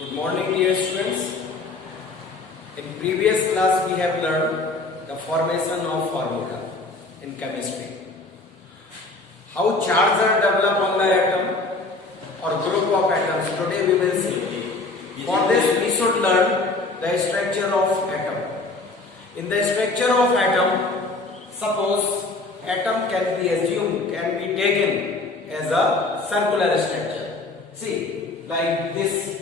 Good morning, dear students. In previous class we have learned the formation of formula in chemistry. How charges are developed on the atom or group of atoms. Today we will see. For this we should learn the structure of atom. In the structure of atom, suppose atom can be taken as a circular structure. See, like this.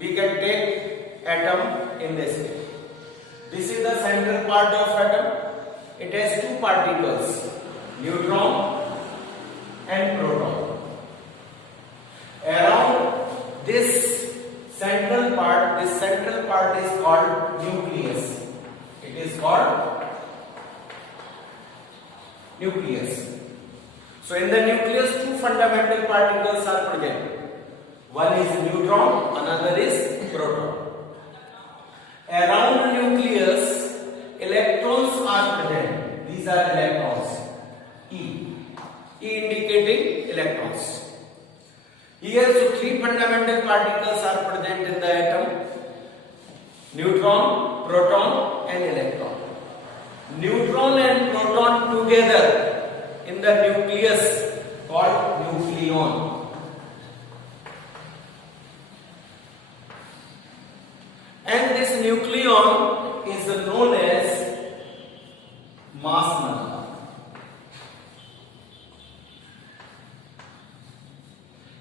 We can take atom in this way. This is the central part of atom. It has two particles, neutron and proton. Around this central part is called nucleus. It is called nucleus. So in the nucleus, two fundamental particles are present. One is neutron, another is proton. Around the nucleus, electrons are present. These are electrons. E indicating electrons. Here, so three fundamental particles are present in the atom: neutron, proton, and electron. Neutron and proton together in the nucleus called nucleon. And this nucleon is known as mass number.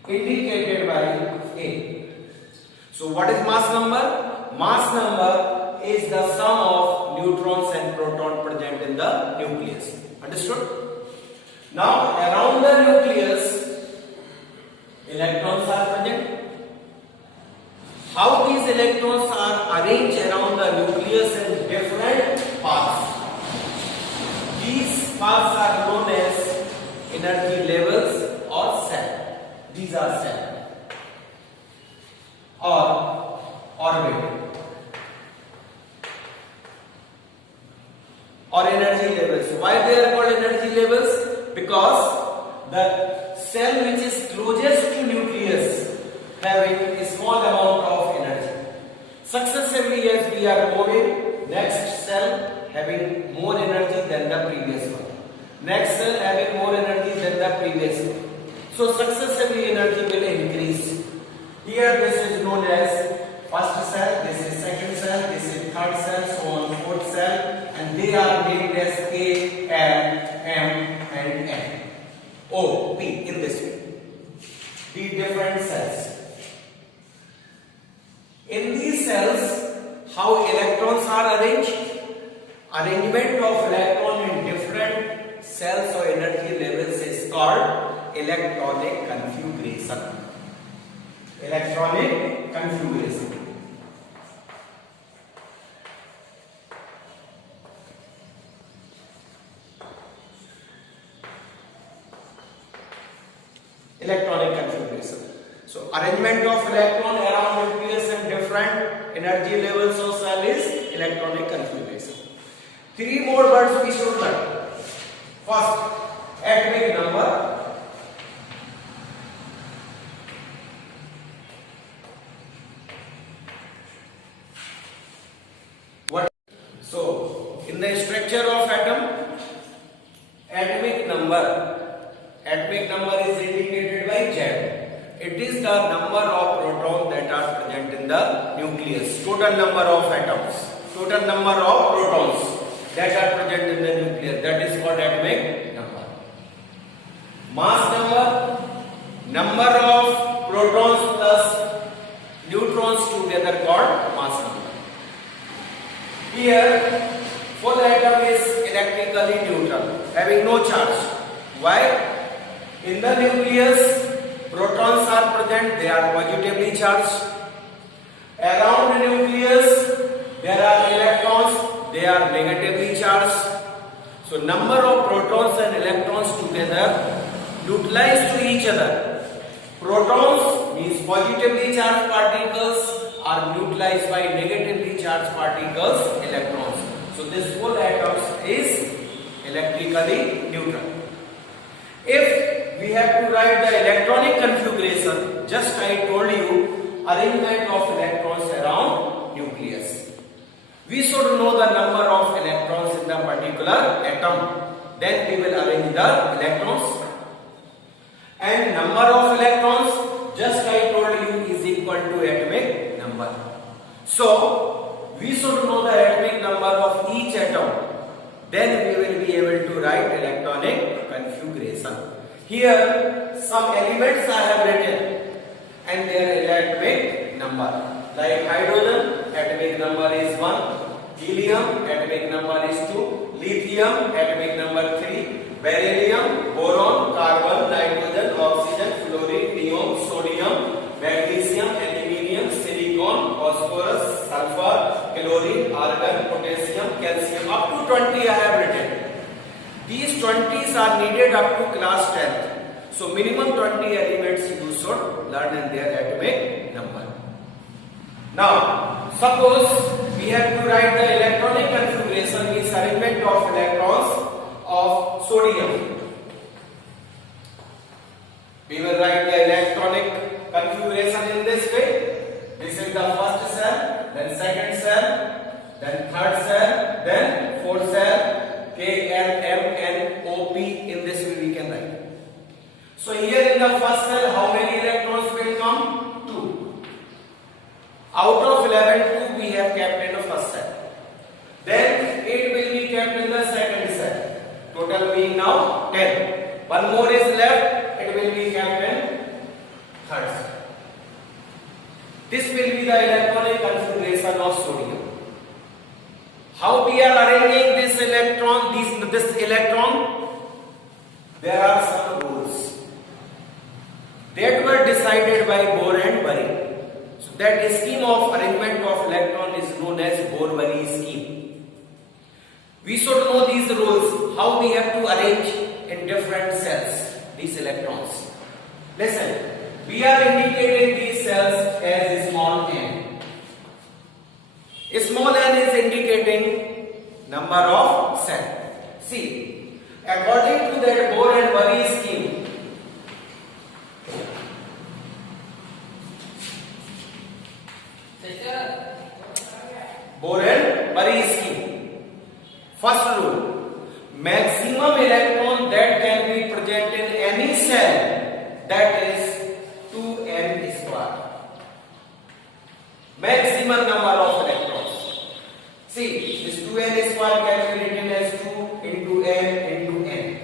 Indicated by A. So what is mass number? Mass number is the sum of neutrons and protons present in the nucleus. Understood? Now around the nucleus, electrons are present. How these electrons are arranged around the nucleus in different paths. These paths are known as energy levels or cell. These are cell or orbit or energy levels. Why they are called energy levels? Because the cell which is closest to nucleus having a small amount of energy. Successively as we are moving, next cell having more energy than the previous one. Next cell having more energy than the previous one. So successively energy will increase. Here this is known as first cell, this is second cell, this is third cell, so on fourth cell, and they are named as A, L, M and N. O, P in this way. The different cells. In these cells, how electrons are arranged? Arrangement of electron in different cells or energy levels is called electronic configuration. Electronic configuration. Electronic configuration. So arrangement of electron around nucleus and different energy levels of cell is electronic configuration. Three more words we should learn. First, atomic number. So in the structure of atom, atomic number is indicated by Z. It is the number of protons that are present in the nucleus. Total number of atoms. Total number of protons that are present in the nucleus. That is called atomic number. Mass number. Number of protons plus neutrons together called mass number. Here, full atom is electrically neutral, having no charge. Why? In the nucleus, protons are present, they are positively charged. Around the nucleus, there are electrons, they are negatively charged. So number of protons and electrons together neutralize to each other. Protons means positively charged particles are neutralized by negatively charged particles, electrons. So this whole electrically neutral. If we have to write the electronic configuration, just I told you arrangement of electrons around nucleus. We should know the number of electrons in the particular atom. Then we will arrange the electrons. And number of electrons, just I told you, is equal to atomic number. So we should know the atomic number of each atom. Then we will be able to write electronic configuration. Here some elements I have written and their atomic number. Like hydrogen, atomic number is 1. Helium, atomic number is 2. Lithium, atomic number 3. Beryllium, boron, carbon, nitrogen, oxygen, fluorine, neon, sodium, magnesium, aluminium, silicon, phosphorus, sulfur, chlorine, argon, potassium, calcium. Up to 20 I have written. These 20s are needed up to class 10th. So minimum 20 elements you should learn in their atomic number. Now, suppose we have to write the electronic configuration, means arrangement of electrons of sodium. We will write the electronic configuration in this way. This is the first cell, then second cell, then third cell, then fourth cell. K, L, M, N, O, P. In this way we can write. So here in the first cell, how many electrons will come? 2. Out of 11, 2 we have kept in the first cell. Then 8 will be kept in the second cell. Total being now 10. One more is left. It will be kept in third cell. This will be the electronic configuration of sodium. How we are arranging this electron? This electron? There are some rules that were decided by Bohr and Bury. So that scheme of arrangement of electron is known as Bohr-Bury scheme. We should know these rules, how we have to arrange in different cells these electrons. Listen, we are indicating these cells as small n. Small n is indicating number of cells. See, according to that Bohr and Bury scheme, Bohr and Bury scheme. First rule, maximum electron that can be present in any cell, that is 2n square. Maximum number of electrons. See, this 2n square can be written as 2 into n into n.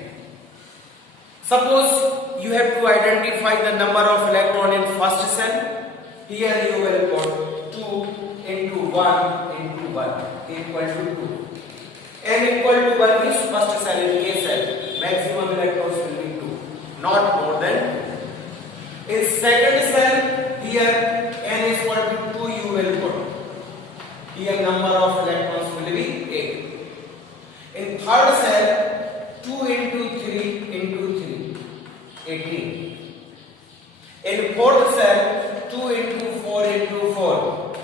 Suppose you have to identify the number of electron in first cell. Here you will put 2 into 1 into 1 equal to 2. N equal to 1 is first cell in K cell. Maximum electrons will be 2, not more than 2. In second cell, here n is equal to 2 you will put. Here number of electrons will be 8. In third cell, 2 into 3 into 3, 18. In fourth cell, 2 into 4 into 4,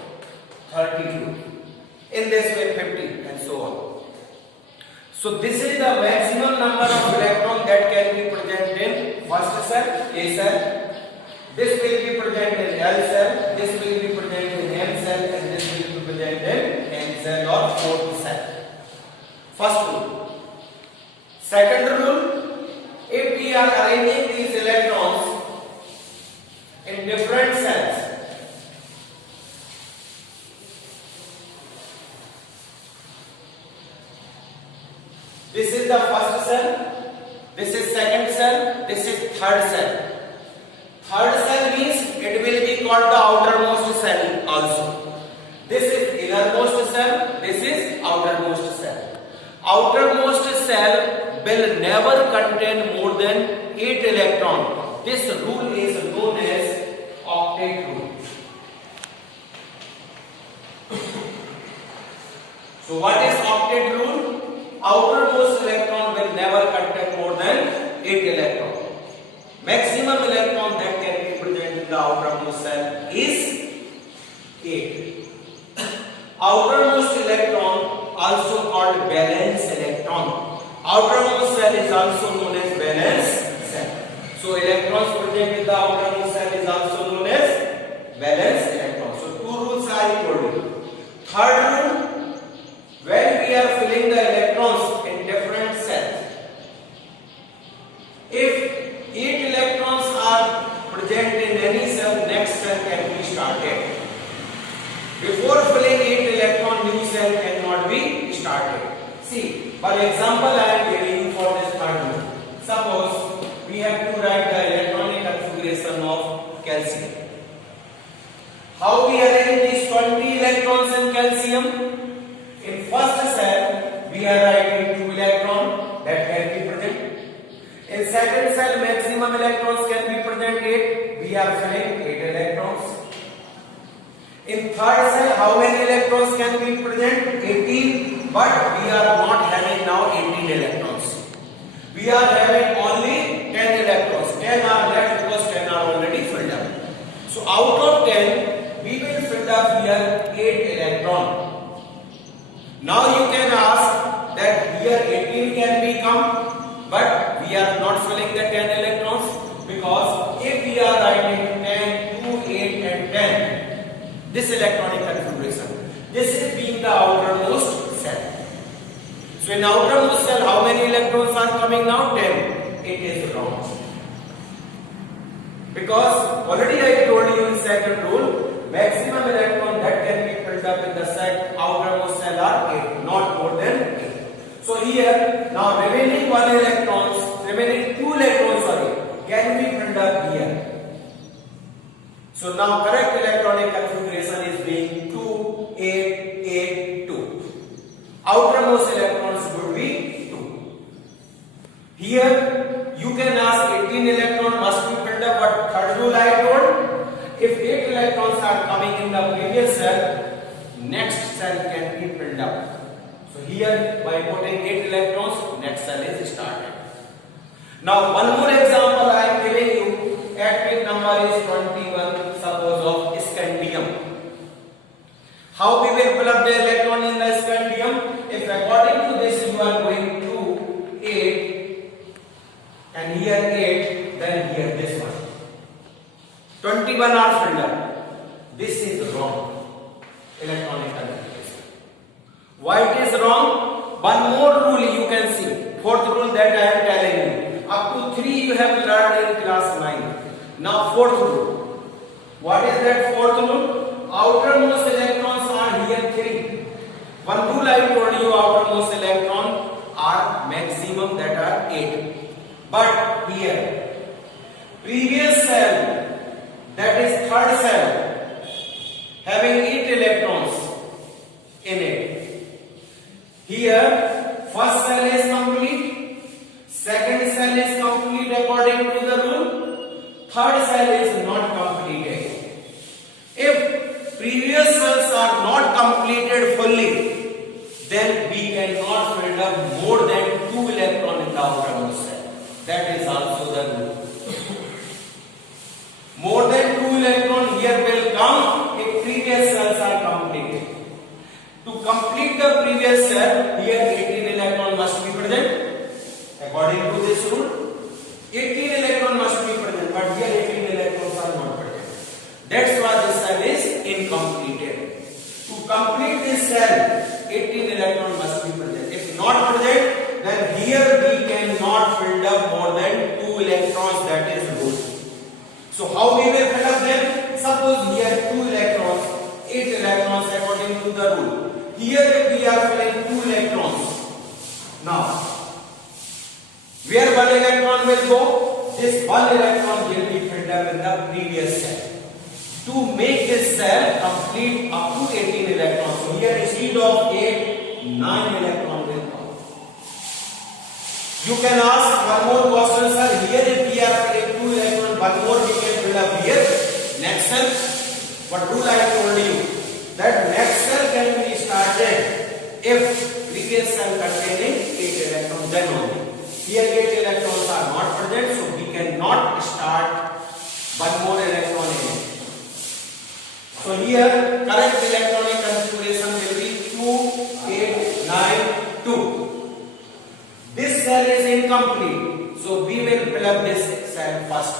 32. In this way 50 and so on. So this is the maximum number of electrons that can be present in first cell, A cell. This will be present in L cell, this will be present in M cell, and this will be present in N cell or fourth cell. First rule. Second rule, if we are arranging these electrons in different cells, this is the first cell, this is second cell, this is third cell. Third cell means it will be called the outermost cell also. This is innermost cell, this is outermost cell. Outermost cell will never contain more than 8 electrons. This rule is known as octet rule. So what is octet rule? Outermost electron will never contain more than 8 electrons. Maximum electron that can be present in the outermost cell is 8. Outermost electron, also called valence electron, Outermost cell is also known as valence cell. So electrons present in the outermost cell is also known as valence electron. So two rules I told you. Third rule, when we are filling the electrons in different cells, if 8 electrons are present in any cell, next cell can be started. Before filling 8 electron, new cell cannot be started. See, for example, I am giving you for this third rule. Suppose we have to write the electronic configuration of calcium. How we arrange these 20 electrons in calcium? In first cell, we are writing 2 electrons that can be present. In second cell, maximum electrons can be present 8. We are filling 8 electrons. In third cell, how many electrons can be present? 18. But we are not having now 18 electrons. We are having only 10 electrons. 10 are left because 10 are already filled up. So out of 10, we will fill up here 8 electrons. Now you can ask that here 18 can become, but we are not filling the 10 electrons because if we are writing 10, 2, 8 and 10, this electronic configuration, this is being the outermost cell. So in outermost cell, how many electrons are coming now? 10. It is wrong. Because already I told you in second rule, maximum electron that can be filled up in the set outermost cell are 8, not more than 8. So here, now remaining 2 electrons can be filled up here. So now correct electronic configuration is being 2, 8, 8, 2. Outermost electrons would be 2. Here you can ask 18 electron must be filled up, but third rule I told, if 8 electrons are coming in the previous cell, next cell can be filled up. So here by putting 8 electrons, next cell is started. Now one more example I am giving you. Atomic number is 21, suppose of scandium. How we will fill up the electron in the scandium? If according to this you are going to 8 and here 8, then here this one. 21 are filled up. This is wrong. Electronic configuration. Why it is wrong? One more rule you can see. Fourth rule that I am telling you. Up to 3 you have learned in class 9. Now fourth rule. What is that fourth rule? Outermost electrons are here 3. One rule I told you, outermost electron are maximum that are 8. But here, previous cell, that is third cell, having 8 electrons in it. Here, first cell is complete, second cell is complete according to the rule, third cell is not completed. If previous cells are not completed fully, then we cannot fill up more than 2 electrons in the outermost cell. That is also the rule. More than 2 electrons here will come if previous cells are completed. To complete the previous cell, here 18 electrons must be present. According to this rule, 18 electrons must be present, but here 18 electrons are not present. That's why this cell is incompleted. To complete this cell, 18 electrons must be present. If not present, then here we cannot fill up more than 2 electrons, that is rule. So how we will fill up them? Suppose here 2 electrons, 8 electrons according to the rule. Here we are filling 2 electrons. Now, where 1 electron will go? This 1 electron will be filled up in the previous cell. To make this cell complete up to 18 electrons. So here instead of 8, 9 electrons will come. You can ask one more question, sir. Here if we are filling 2 electrons, one more we can fill up here. Next cell, what rule I told you? That next cell can be started if previous cell containing 8 electrons, then only. Here 8 electrons are not present, so we cannot start one more electron in it. So here correct electronic configuration will be 2, 8, 9, 2. This incomplete. So we will fill up this cell first.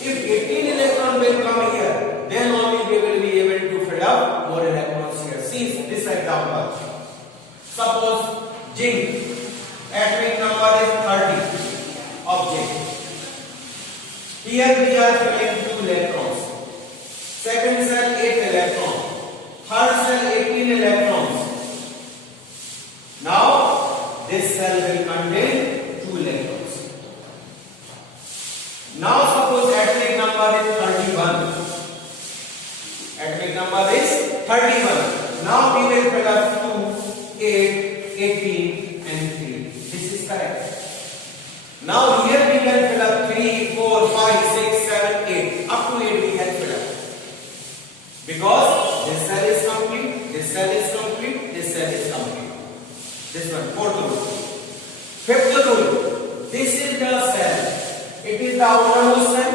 If 18 electron will come here, then only we will be able to fill up more electrons here. See this example. Suppose zinc atomic number is 30 of zinc. Here we are filling 2 electrons. Second cell 8 electrons. Third cell 18 electrons. Now this cell will contain 2 electrons. Now suppose atomic number is 31. Atomic number is 31. Now we will fill up 2, 8, 18 and 3. This is correct. Now here we can fill up 3, 4, 5, 6, 7, 8. Up to 8 we can fill up. Because this cell is complete, this cell is complete, this cell is complete. This one, fourth rule. Fifth rule. This is the cell. It is the outermost cell.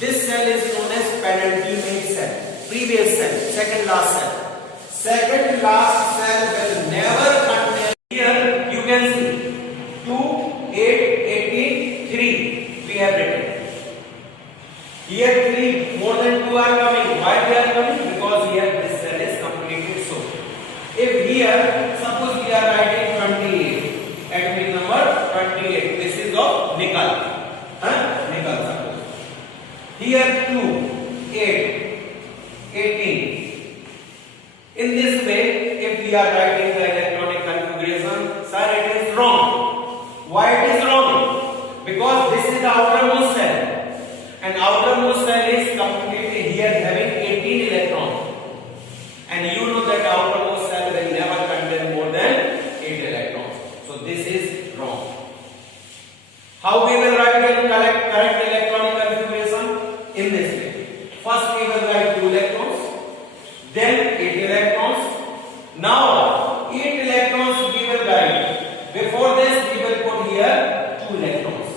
This cell is known as penultimate cell. Previous cell, second last cell. Second last cell will never contain. Here you can see 2, 8, 18, 3. We have written. Here 3, more than 2 are coming. Why they are coming? Because here this cell is completed so. If here, suppose we are writing 28, atomic number 28. This is of nickel. Nickel suppose. Here 2, 8, 18. In this way, if we are writing the electronic configuration, sir, it is wrong. Why it is wrong? Because this is the outermost cell. And outermost cell is completely here having 18 electrons. And you know that outermost cell will never contain more than 8 electrons. So this is wrong. How we will write the correct electronic configuration? In this way. First we will write 2 electrons, then 8 electrons. Now 8 electrons we will write. Before this we will put here 2 electrons.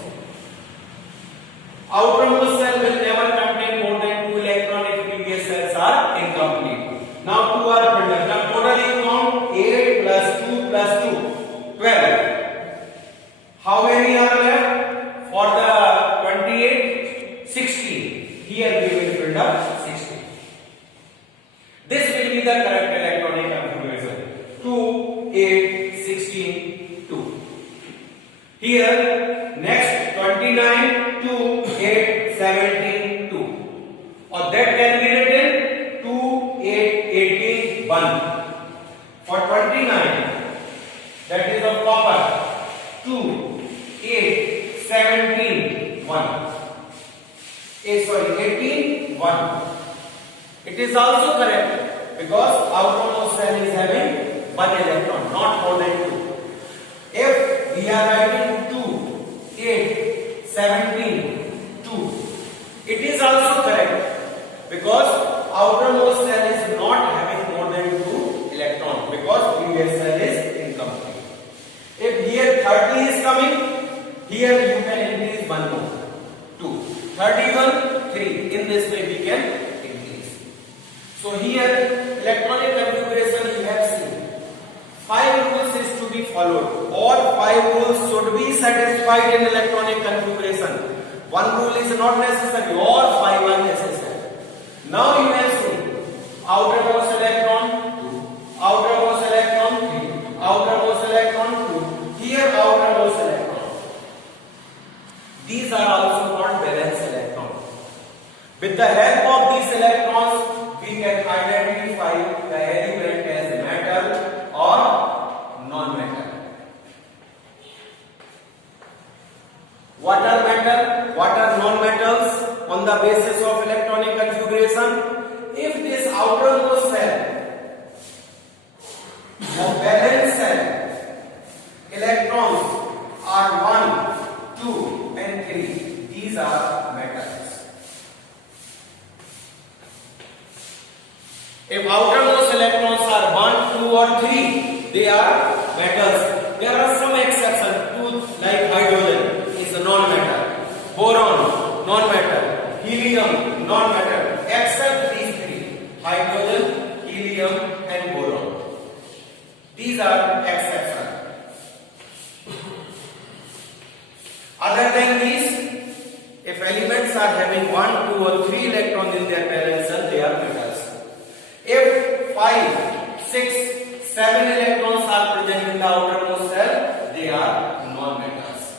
Outermost cell will never contain more than 2 electrons if previous cells are incomplete. Now 2 are filled up. Now totally count 8 plus 2 plus 2, 12. How many are left? For the 28, 16. Here we will fill up 16. This will be the correct electronic configuration. 2, 8, 16, 2. Here next 29, 2, 8, 17, 2. Or that can be written 2, 8, 18, 1. For 29, that is of copper. 2, 8, 17, 1. 18, 1. It is also correct because outermost cell is having 1 electron, not more than 2. If we are writing 2, 8, 17, 2, it is also correct because outermost cell is not having more than 2 electrons because previous cell is incomplete. If here 30 is coming, here you can increase 1 more. 2. 31, 3. In this way we can increase. So here electronic configuration you have seen. 5 rules is to be followed. All 5 rules should be satisfied in electronic configuration. 1 rule is not necessary. All 5 are necessary. Now you have seen outermost electron 2, outermost electron 3, outermost electron 2. Here outermost electron. These are also called valence electrons. With the help of these electrons, we can identify the element as metal or non-metal. What are metal? What are non-metals? On the basis of electronic configuration, if this outermost cell, the valence cell, electrons are 1, 2 and 3. These are metals. If outermost electrons are 1, 2 or 3, they are metals. There are some exceptions, like hydrogen is a non-metal, boron, non-metal, helium, non-metal, except these 3, hydrogen, helium and boron. These are exceptions. having 1, 2 or 3 electrons in their valence shell, they are metals. If 5, 6, 7 electrons are present in the outermost shell, they are non-metals.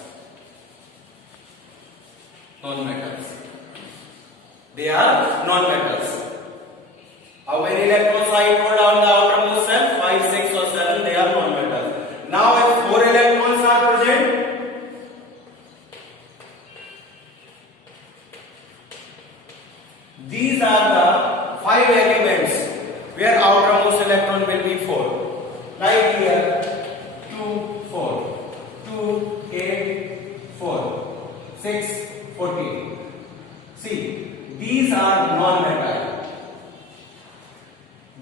Non-metals. They are non-metals. How many electrons I told on the outermost shell? 5, 6 or 7, they are non-metals. Now if 4 electrons are present, these are the 5 elements where outermost electron will be 4. Like here 2, 4, 2, 8, 4, 6, 14. See, these are non-metal.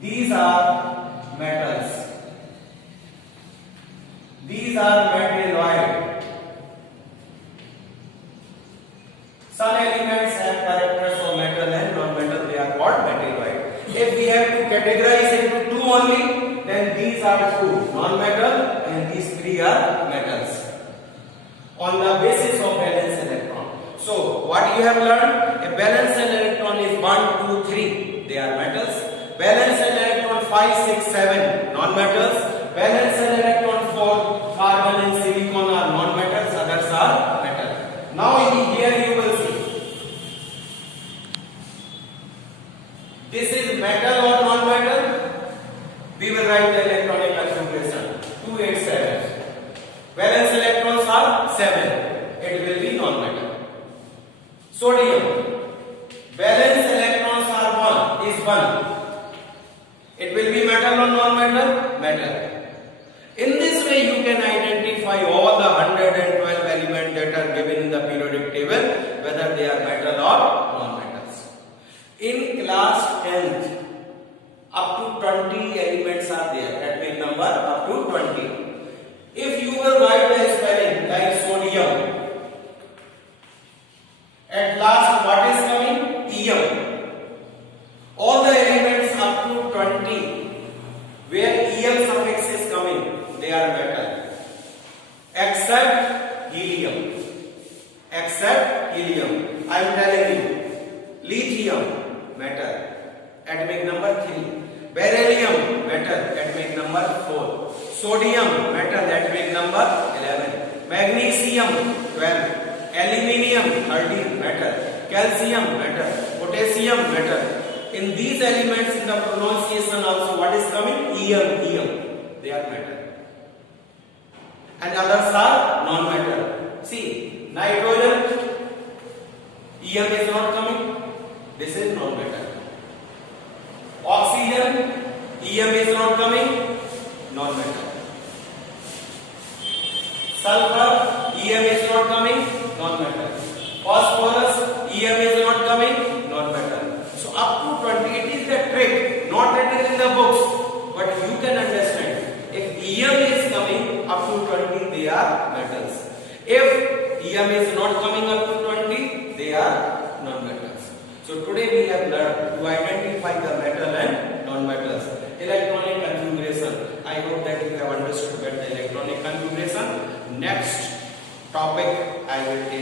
These are metals. These are metalloid. Some elements have characters of metal and non-metal. They are called metalloid. If we have to categorize into 2 only, then these are 2 non-metal and these 3 are metals. On the basis of valence electron. So what you have learned? A valence electron is 1, 2, 3. They are metals. Valence electron 5, 6, 7 non-metals. Valence electron 4 carbon and silicon are non-metals. Others are metal. Now here you will see. This is metal or non-metal. We will write the electronic configuration 287. Valence electrons are 7. It will be non-metal. Sodium. Valence electrons are 1. Is 1. It will be metal or non-metal? Metal. In this way you can identify all the 112 elements that are given in the periodic table, whether they are metal or non-metals. In class 10th, up to 20 elements are there. That means number up to 20. If you will write the spelling like sodium, at last what is coming? Em. All the elements up to 20 where Em suffix is coming, they are metal. Except helium. Except helium. I am telling you. Lithium, metal. Atomic number 3. Beryllium, metal. Atomic number 4. Sodium, metal. Atomic number 11. Magnesium, 12. Aluminium, 13. Metal. Calcium, metal. Potassium, metal. In these elements, in the pronunciation also, what is coming? Em. They are metal. And others are non-metal. See, nitrogen, Em is not coming. This is non-metal. Oxygen, Em is not coming. Non-metal. Sulfur, Em is not coming. Non-metal. Phosphorus, Em is not coming. Non-metal. So up to 20, it is the trick, not written in the books, but you can understand. If Em is coming up to 20, they are metals. If Em is not coming up to 20, they are non-metals. So today we have learned to identify the metal and non-metals. Electronic configuration. I hope that you have understood better the electronic configuration. Next topic I will take